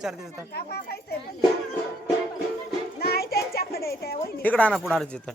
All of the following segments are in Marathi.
चार्जेस असतात इकडे आणा पुढे येतात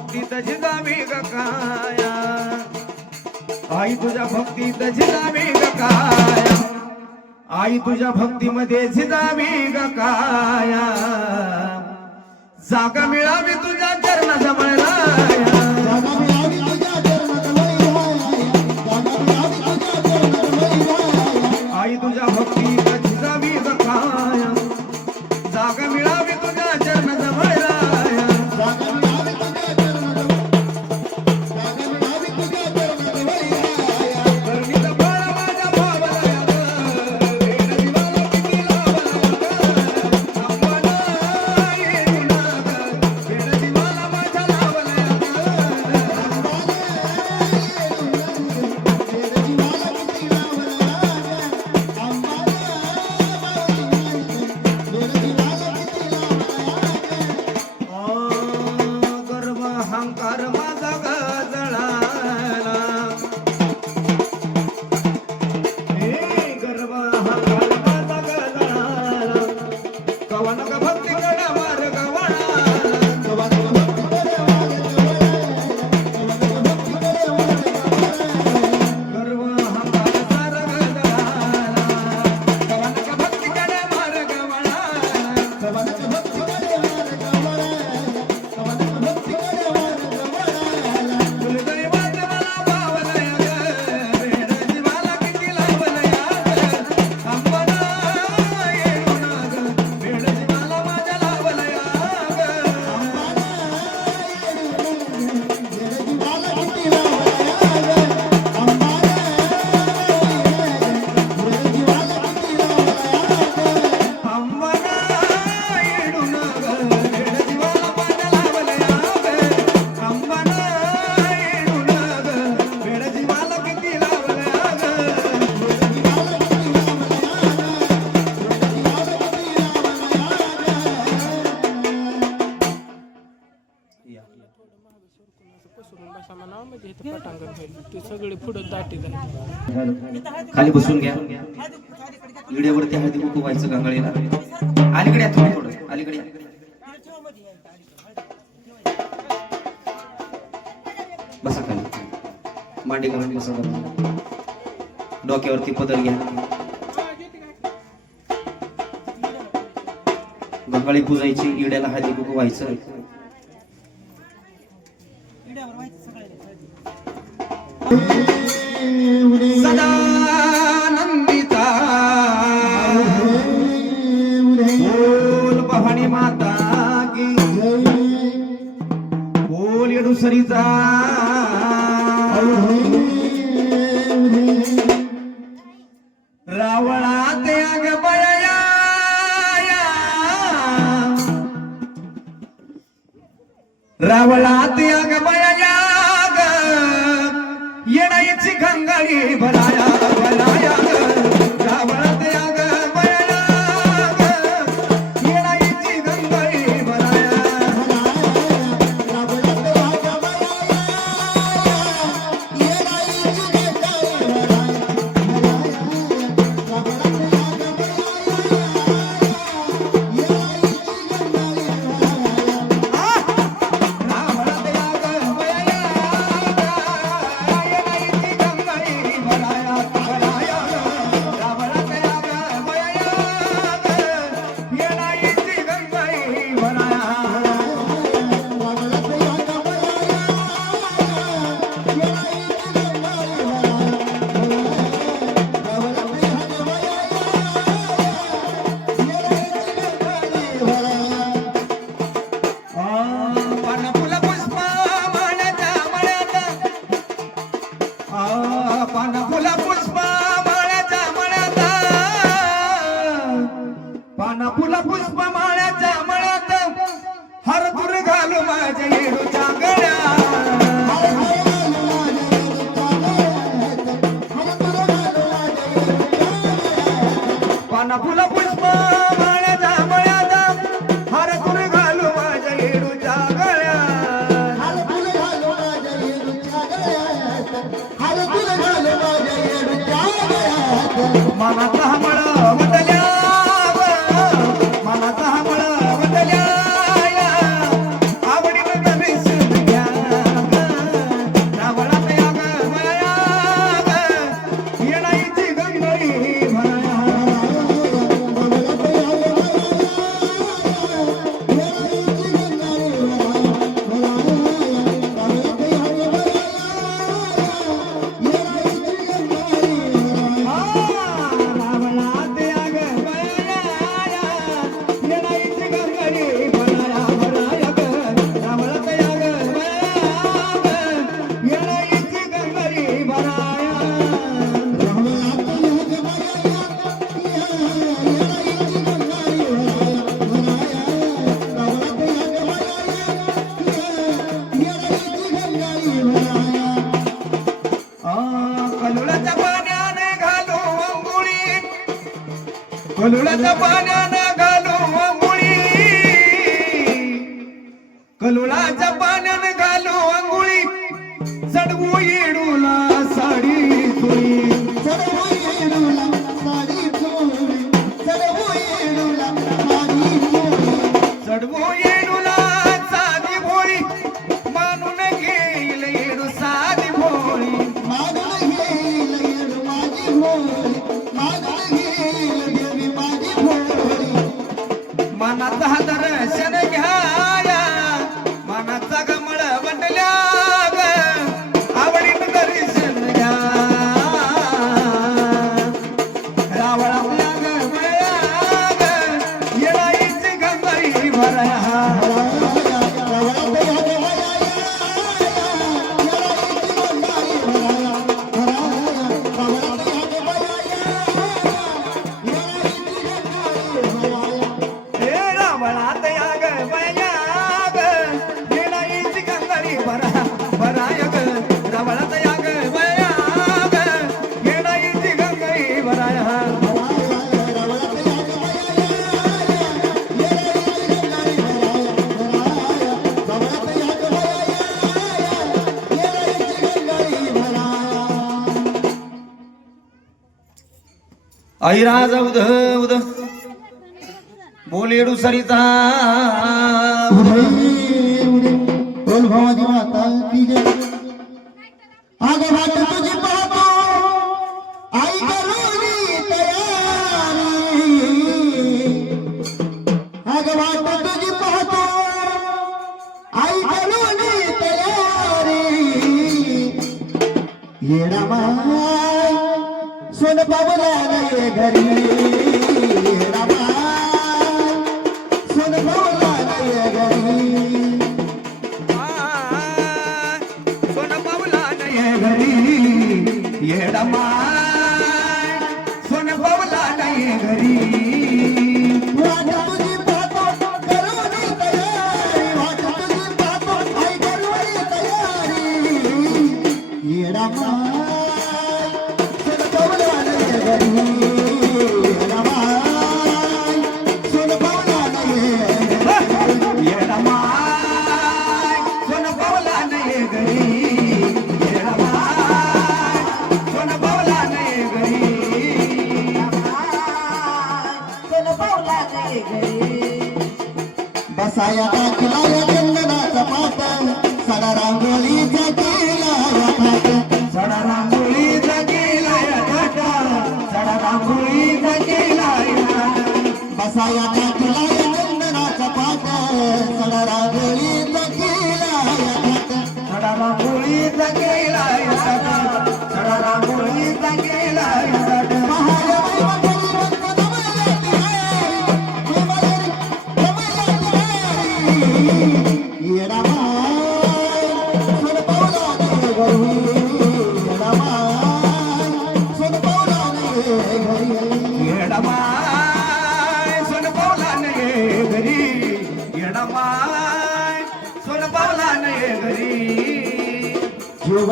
भक्ती तशी जावी गकाया आई तुझ्या भक्ती तशी जावी गकाया आई तुझ्या भक्तीमध्ये झिजावी गकाया जागा मिळावी तुझ्या चरण खाली बसून घ्या. इड्यावरती हळदी कुकू व्हायचं गंगाळीला अलीकडे थोडं थोडं. अलीकडे बसा खाली. मांडी घालून बसा डोक्यावरती पदर घ्या. गंगाळी पुजायची इड्याला हळदी कुकू व्हायचं. रावळात या ग बया गंगाळी भराया Kolo la tapane. estás atado. आई राजा उद उद. बोलेडू सरिता. बोल भवानी माता की जय आगे वाट तुझी पाहतो. आई करुणी तयारी आगे वाट तुझी पाहतो. आई करुणी तयारी येडा सोन बाबला नाही घरी. माय सोन बाबला नाही घरी. सोन नाही सडा रांगोळीचा केला सडा रांगोळीचा केला महाराज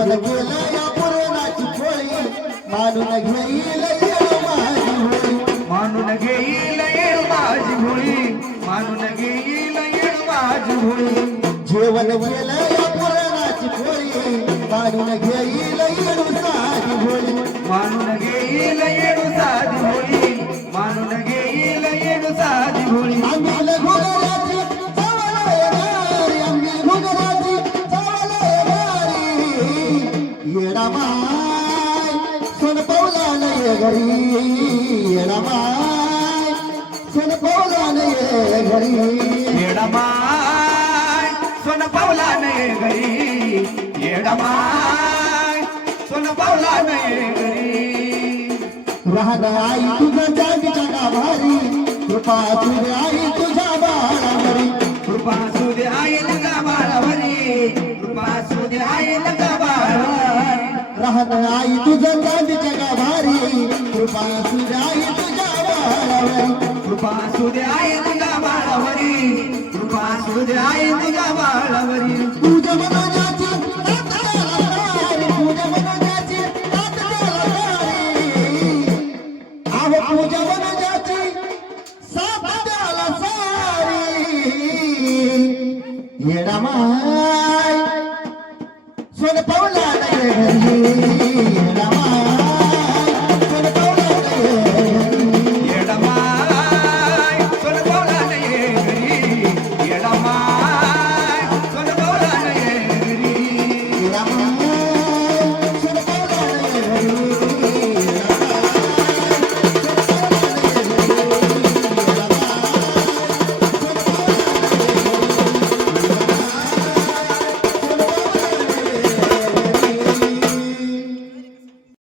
जीवन गेलं या पुरणाची पोळी मानून घेईल माझी होळी. मानून घेईल माझी भोळी मानून घेईल माझी भोळी जीवन गेलं या पुरणाची पोळी मानून घेईल साधी होळी. मानून घेईल नाही घरी येडा माय, सोन पावला नाही घरी येडमाय सोन पावला नाही घरी येडमाय सोन पावला नाही घरी राहण आई तुझं जागीच्या गाभारी कृपा तुझी आई तुझ्या बाळावरी कृपा सुदे आईल का बाळावरी कृपा सुदे आईल का बाळावरी आई तुझं जागीच्या गाभारी कृपा तुझी आई तुझ्या बाळावरी कृपा सुदे आईल का बाळावरी कृपा सुदे आईल का बाळावरी तुझ्या मनोजाची